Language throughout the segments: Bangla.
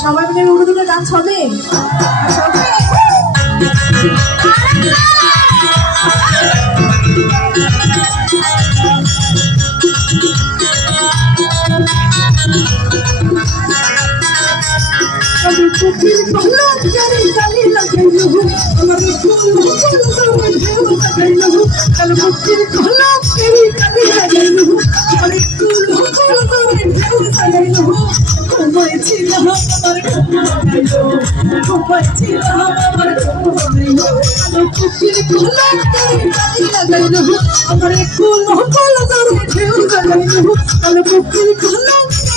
সবাই মিলে উড়ে দুটো ডান্স হবে আমার কাল লাগাইলো আমার ঢেউ লাগাইলো আমার কাল পুকুর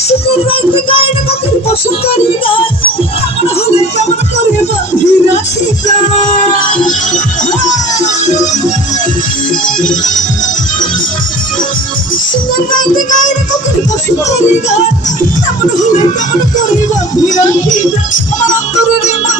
শুকুর রাখতে গায়ে না কখন পছন্দ করি না কেমন হলে কেমন করে বাঁধি রাখি শুকুর রাখতে গায়ে না কখন পছন্দ করি না কেমন হলে কেমন করে বাঁধি রাখি আমার অন্তরের মাধুপুরে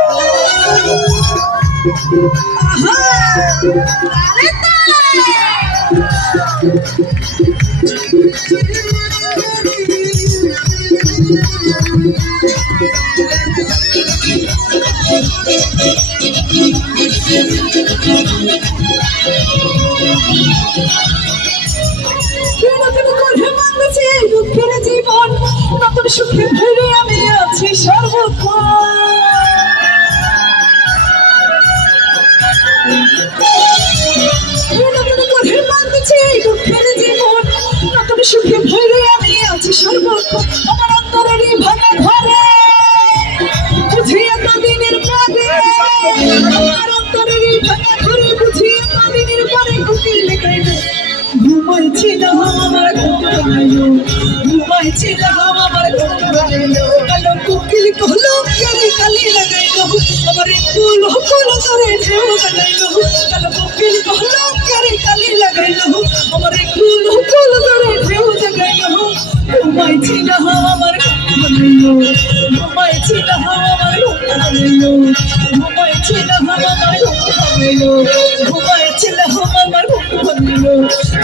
জীবন নতুন সুখে ভরে আমি আছি সর্বক্ষণ আছি সর্বক্ষণ আমার অন্তরেরই ভাঙা ঘরে। বুঝি এত দিনের পরে আমার অন্তরেরই ভাঙা ঘরে বুঝি এত দিনের পরে কুকিল লেখাইলো ঘুমাইছিলাম আমার ঘুম ভাঙলো ঘুমাইছিলাম আমার ঘুম ভাঙলো কালো কুকিল কহলো কেরি কালি লাগাইলো। আমার ফুল ফুল করে ঢেউ লাগাইলো। ঘুমাইছিলাম আমার ঘুম ভাঙলো ঘুমাইছিলাম আমার ভাঙলো ঘুমাইছিলাম আমার ভাঙলো ঘুমাইছিলাম আমার ভাঙলো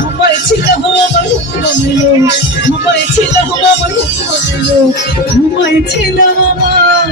ঘুমাইছিলাম আমার ভাঙলো ঘুমাইছিলাম আমার ভাঙলো ঘুমাইছিলাম আমার